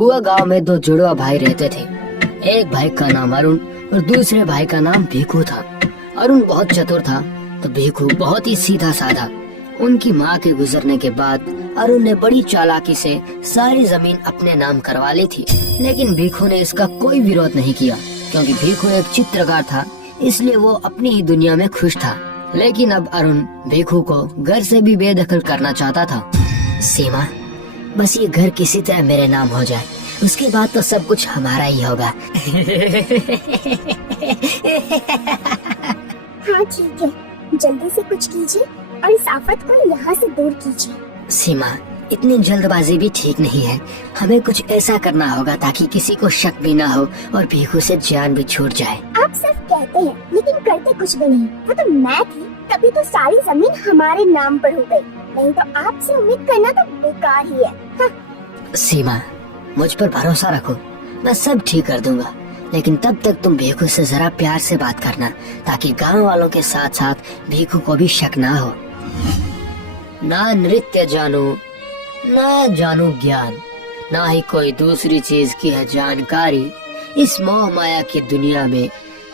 बुआ गांव में दो जुड़वा भाई रहते थे। एक भाई का नाम अरुण और दूसरे भाई का नाम भीखू था। अरुण बहुत चतुर था तो भीखू बहुत ही सीधा साधा। उनकी माँ के गुजरने के बाद अरुण ने बड़ी चालाकी से सारी जमीन अपने नाम करवा ली थी, लेकिन भीखू ने इसका कोई विरोध नहीं किया क्योंकि भीखू एक चित्रकार था, इसलिए वो अपनी ही दुनिया में खुश था। लेकिन अब अरुण भीखू को घर से भी बेदखल करना चाहता था। सीमा, बस ये घर किसी तरह मेरे नाम हो जाए, उसके बाद तो सब कुछ हमारा ही होगा। हाँ ठीक है, जल्दी से कुछ कीजिए और इस आफत को यहाँ से दूर कीजिए। सीमा, इतनी जल्दबाजी भी ठीक नहीं है। हमें कुछ ऐसा करना होगा ताकि किसी को शक भी ना हो और भीखू से जान भी छूट जाए। आप सिर्फ कहते हैं लेकिन करते कुछ भी नहीं। वो तो मैं थी, तभी तो सारी जमीन हमारे नाम पर हो गई, नहीं तो आपसे उम्मीद करना तो बेकार ही है। हाँ। सीमा, मुझ पर भरोसा रखो, मैं सब ठीक कर दूंगा, लेकिन तब तक तुम भीखू से जरा प्यार से बात करना ताकि गांव वालों के साथ साथ भीखू को भी शक ना हो। ना नृत्य जानू, ना जानू ज्ञान, ना ही कोई दूसरी चीज की है जानकारी। इस मोह माया की दुनिया में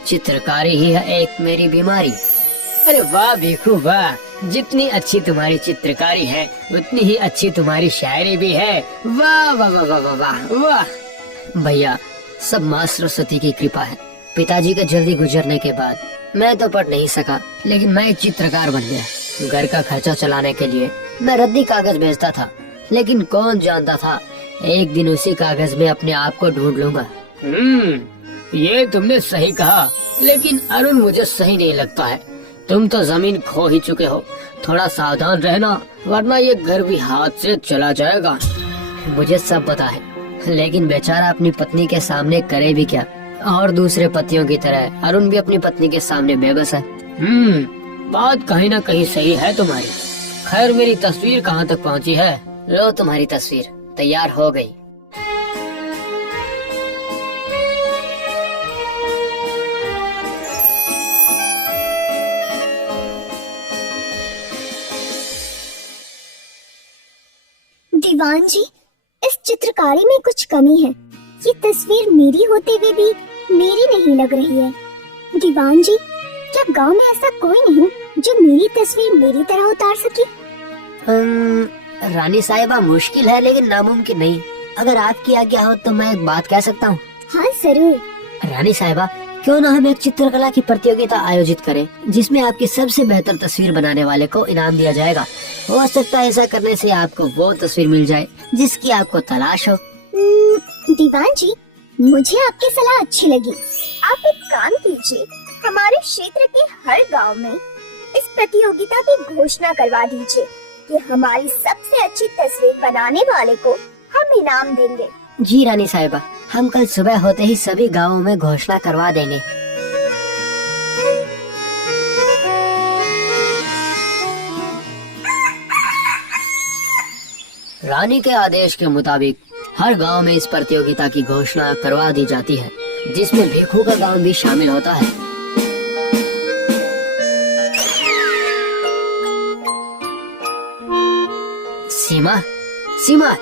चित्रकारी ही है एक मेरी बीमारी। अरे वाह भीखू वाह, जितनी अच्छी तुम्हारी चित्रकारी है उतनी ही अच्छी तुम्हारी शायरी भी है। वाह वाह वाह वाह वाह वाह। भैया, सब माँ सरस्वती की कृपा है। पिताजी के जल्दी गुजरने के बाद मैं तो पढ़ नहीं सका, लेकिन मैं एक चित्रकार बन गया। घर का खर्चा चलाने के लिए मैं रद्दी कागज भेजता था, लेकिन कौन जानता था एक दिन उसी कागज में अपने आप को ढूंढ लूंगा। ये तुमने सही कहा, लेकिन अरुण मुझे सही नहीं लगता है। तुम तो जमीन खो ही चुके हो, थोड़ा सावधान रहना वरना ये घर भी हाथ से चला जाएगा। मुझे सब पता है, लेकिन बेचारा अपनी पत्नी के सामने करे भी क्या। और दूसरे पतियों की तरह अरुण भी अपनी पत्नी के सामने बेबस है। बात कहीं ना कहीं सही है तुम्हारी। खैर, मेरी तस्वीर कहाँ तक पहुँची है? लो, तुम्हारी तस्वीर तैयार हो गई। दीवान जी, इस चित्रकारी में कुछ कमी है। ये तस्वीर मेरी होते हुए भी मेरी नहीं लग रही है। दीवान जी, क्या गांव में ऐसा कोई नहीं जो मेरी तस्वीर मेरी तरह उतार सके? रानी साहिबा, मुश्किल है लेकिन नामुमकिन नहीं। अगर आपकी आज्ञा हो तो मैं एक बात कह सकता हूँ। हाँ जरूर। रानी साहिबा, क्यों ना हम एक चित्रकला की प्रतियोगिता आयोजित करें जिसमें आपकी सबसे बेहतर तस्वीर बनाने वाले को इनाम दिया जाएगा। हो सकता है ऐसा करने से आपको वो तस्वीर मिल जाए जिसकी आपको तलाश हो। दीवान जी, मुझे आपकी सलाह अच्छी लगी। आप एक काम कीजिए, हमारे क्षेत्र के हर गांव में इस प्रतियोगिता की घोषणा करवा दीजिए कि हमारी सबसे अच्छी तस्वीर बनाने वाले को हम इनाम देंगे। जी रानी साहिबा, हम कल सुबह होते ही सभी गांवों में घोषणा करवा देंगे। रानी के आदेश के मुताबिक हर गांव में इस प्रतियोगिता की घोषणा करवा दी जाती है, जिसमें भीखू का गांव भी शामिल होता है। सीमा, सीमा,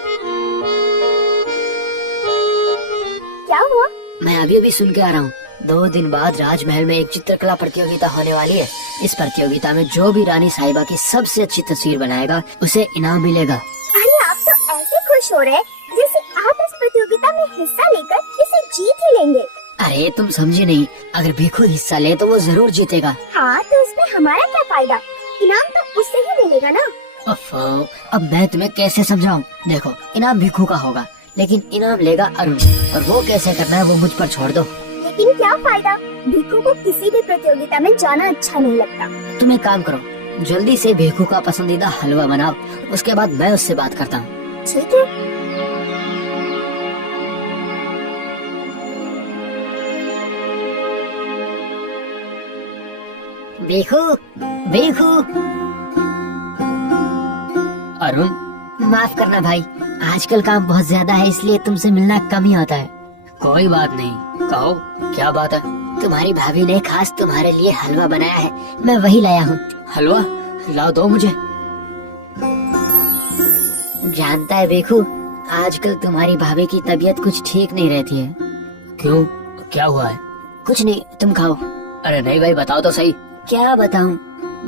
क्या हुआ? मैं अभी अभी सुन के आ रहा हूँ। 2 दिन बाद राजमहल में एक चित्रकला प्रतियोगिता होने वाली है। इस प्रतियोगिता में जो भी रानी साहिबा की सबसे अच्छी तस्वीर बनाएगा उसे इनाम मिलेगा। अरे, आप तो ऐसे खुश हो रहे हैं जैसे आप इस प्रतियोगिता में हिस्सा लेकर इसे जीत ही लेंगे। अरे तुम समझे नहीं, अगर भीखू हिस्सा ले तो वो जरूर जीतेगा। हाँ, तो इसमें हमारा क्या फायदा? इनाम तो उससे ही मिलेगा ना। अब मैं तुम्हें कैसे समझाऊं? देखो, इनाम भीखू का होगा लेकिन इनाम लेगा अरुण, और वो कैसे करना है वो मुझ पर छोड़ दो। लेकिन क्या फायदा? भीखू को किसी भी प्रतियोगिता में जाना अच्छा नहीं लगता। तुम एक काम करो, जल्दी से भीखू का पसंदीदा हलवा बनाओ, उसके बाद मैं उससे बात करता हूँ। ठीक है। भीखू, भीखू। अरुण, माफ करना भाई, आजकल काम बहुत ज्यादा है इसलिए तुमसे मिलना कम ही होता है। कोई बात नहीं, कहो क्या बात है? तुम्हारी भाभी ने खास तुम्हारे लिए हलवा बनाया है, मैं वही लाया हूँ। हलवा लाओ, दो मुझे। जानता है भीखू, आजकल तुम्हारी भाभी की तबीयत कुछ ठीक नहीं रहती है। क्यों, क्या हुआ है? कुछ नहीं, तुम खाओ। अरे नहीं भाई, बताओ तो सही। क्या बताऊं,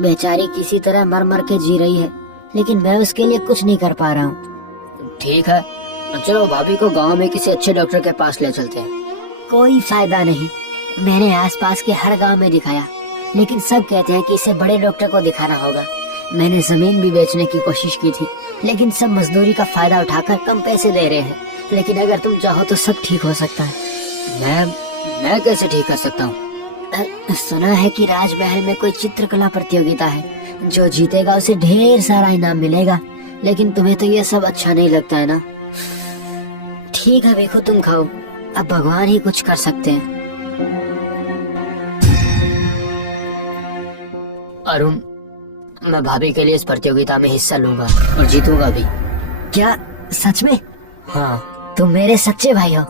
बेचारी किसी तरह मर मर के जी रही है, लेकिन मैं उसके लिए कुछ नहीं कर पा रहा हूँ। ठीक है, चलो भाभी को गांव में किसी अच्छे डॉक्टर के पास ले चलते हैं। कोई फायदा नहीं, मैंने आसपास के हर गांव में दिखाया, लेकिन सब कहते हैं कि इसे बड़े डॉक्टर को दिखाना होगा। मैंने जमीन भी बेचने की कोशिश की थी, लेकिन सब मजदूरी का फायदा उठाकर कम पैसे दे रहे हैं। लेकिन अगर तुम चाहो तो सब ठीक हो सकता है। मैं कैसे ठीक कर सकता हूँ? सुना है कि राजमहल में कोई चित्रकला प्रतियोगिता है, जो जीतेगा उसे ढेर सारा इनाम मिलेगा। लेकिन तुम्हें तो ये सब अच्छा नहीं लगता है ना? ठीक है देखो, तुम खाओ, अब भगवान ही कुछ कर सकते हैं। अरुण, मैं भाभी के लिए इस प्रतियोगिता में हिस्सा लूंगा और जीतूंगा भी। क्या सच में? हाँ, तुम मेरे सच्चे भाई हो।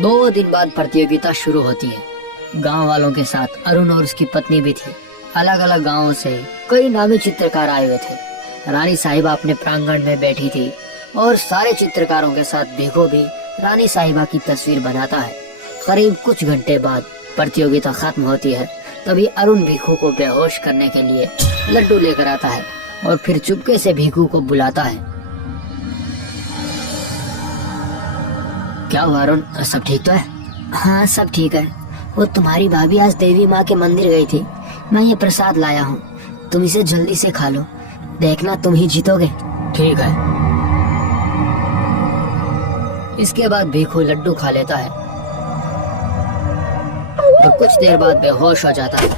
दो दिन बाद प्रतियोगिता शुरू होती है। गांव वालों के साथ अरुण और उसकी पत्नी भी थी। अलग अलग गांवों से कई नामी चित्रकार आए हुए थे। रानी साहिबा अपने प्रांगण में बैठी थी और सारे चित्रकारों के साथ भिखू भी रानी साहिबा की तस्वीर बनाता है। करीब कुछ घंटे बाद प्रतियोगिता खत्म होती है। तभी अरुण भिखू को बेहोश करने के लिए लड्डू लेकर आता है और फिर चुपके से भिखू को बुलाता है। क्या हुआ अरुण, सब ठीक तो है? हाँ, सब ठीक है। वो तुम्हारी भाभी आज देवी माँ के मंदिर गई थी। मैं ये प्रसाद लाया हूँ, तुम इसे जल्दी से खा लो, देखना तुम ही जीतोगे। ठीक है। इसके बाद भिखू लड्डू खा लेता है और कुछ देर बाद बेहोश हो जाता है।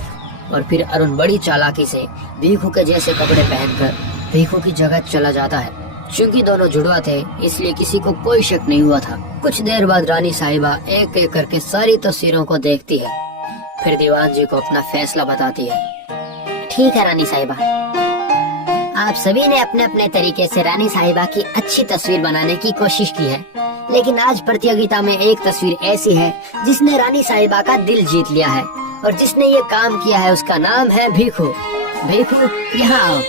और फिर अरुण बड़ी चालाकी से भिखू के जैसे कपड़े पहनकर भिखू की जगह चला जाता है। चूंकि दोनों जुड़वा थे, इसलिए किसी को कोई शक नहीं हुआ था। कुछ देर बाद रानी साहिबा एक एक करके सारी तस्वीरों को देखती है, फिर दीवान जी को अपना फैसला बताती है। ठीक है रानी साहिबा, आप सभी ने अपने अपने तरीके से रानी साहिबा की अच्छी तस्वीर बनाने की कोशिश की है, लेकिन आज प्रतियोगिता में एक तस्वीर ऐसी है जिसने रानी साहिबा का दिल जीत लिया है, और जिसने ये काम किया है उसका नाम है भिखू। भिखू, यहाँ आओ।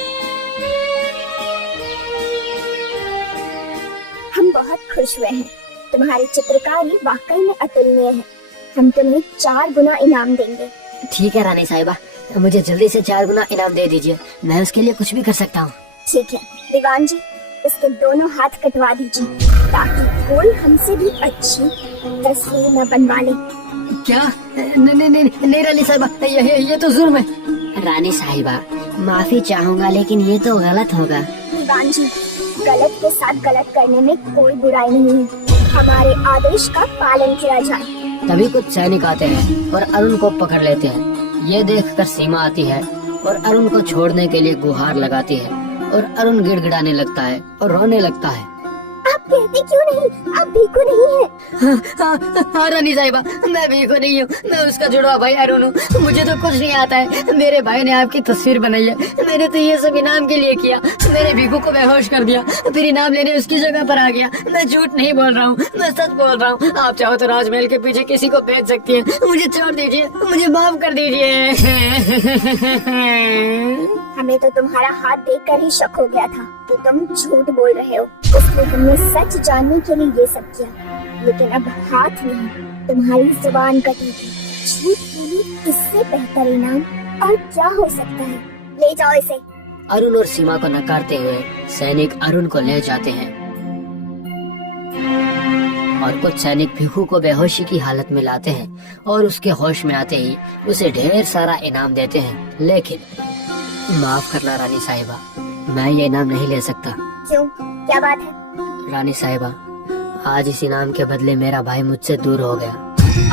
हम बहुत खुश हुए हैं, तुम्हारी चित्रकारी वाकई में अतुलनीय है। हम तुम्हें 4 गुना इनाम देंगे। ठीक है रानी साहिबा, मुझे जल्दी से 4 गुना इनाम दे दीजिए, मैं उसके लिए कुछ भी कर सकता हूँ। ठीक है दीवान जी, इसके दोनों हाथ कटवा दीजिए ताकि कोई हमसे भी अच्छी तस्वीर न बनवा ले। क्या? नहीं रानी साहिबा, ये तो जुर्म है। रानी साहिबा, माफी चाहूँगा, लेकिन ये तो गलत होगा। दीवान जी, गलत के साथ गलत करने में कोई बुराई नहीं है। हमारे आदेश का पालन किया जाए। तभी कुछ सैनिक आते हैं और अरुण को पकड़ लेते हैं। ये देखकर सीमा आती है और अरुण को छोड़ने के लिए गुहार लगाती है, और अरुण गिड़गिड़ाने लगता है और रोने लगता है। आप कहते क्यों नहीं? आप भिखू नहीं है। हाँ रानी साहिबा, मैं भिखू नहीं हूँ, मैं उसका जुड़वा भाई अरुण हूँ। मुझे तो कुछ नहीं आता है। मेरे भाई ने आपकी तस्वीर बनाई है, मैंने तो ये सब इनाम के लिए किया। मैंने भिखू को बेहोश कर दिया, फिर इनाम लेने उसकी जगह पर आ गया। मैं झूठ नहीं बोल रहा हूँ, मैं सच बोल रहा हूँ। आप चाहो तो राजमहल के पीछे किसी को भेज सकती है। मुझे छोड़ दीजिए, मुझे माफ कर दीजिए। हमें तो तुम्हारा हाथ देखकर ही शक हो गया था कि तुम झूठ बोल रहे हो, इसलिए हमने सच जानने के लिए ये सब किया। लेकिन अब हाथ नहीं, तुम्हारी जुबान कटेगी। झूठ के लिए इससे बेहतर इनाम और क्या हो सकता है? ले जाओ इसे। अरुण और सीमा को नकारते हुए सैनिक अरुण को ले जाते हैं, और कुछ सैनिक भिखू को बेहोशी की हालत में लाते हैं और उसके होश में आते ही उसे ढेर सारा इनाम देते हैं। लेकिन माफ करना रानी साहिबा, मैं ये इनाम नहीं ले सकता। क्यों, क्या बात है? रानी साहिबा, आज इस इनाम के बदले मेरा भाई मुझसे दूर हो गया।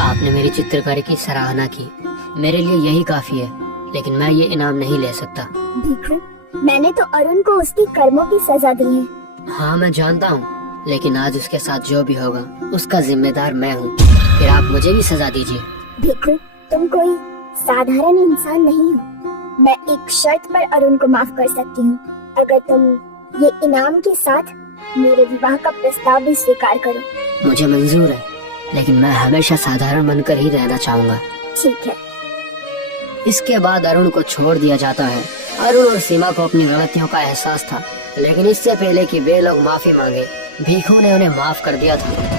आपने मेरी चित्रकारी की सराहना की, मेरे लिए यही काफी है, लेकिन मैं ये इनाम नहीं ले सकता। भिखू, मैंने तो अरुण को उसके कर्मों की सजा दी है। हाँ मैं जानता हूँ, लेकिन आज उसके साथ जो भी होगा उसका जिम्मेदार मैं हूँ। फिर आप मुझे भी सजा दीजिए। भिखू, तुम कोई साधारण इंसान नहीं हो। मैं एक शर्त पर अरुण को माफ कर सकती हूँ, अगर तुम ये इनाम के साथ मेरे विवाह का प्रस्ताव भी स्वीकार करो। मुझे मंजूर है, लेकिन मैं हमेशा साधारण बनकर ही रहना चाहूंगा। ठीक है। इसके बाद अरुण को छोड़ दिया जाता है। अरुण और सीमा को अपनी गलतियों का एहसास था, लेकिन इससे पहले कि वे लोग माफी मांगे, भीखू ने उन्हें माफ कर दिया था।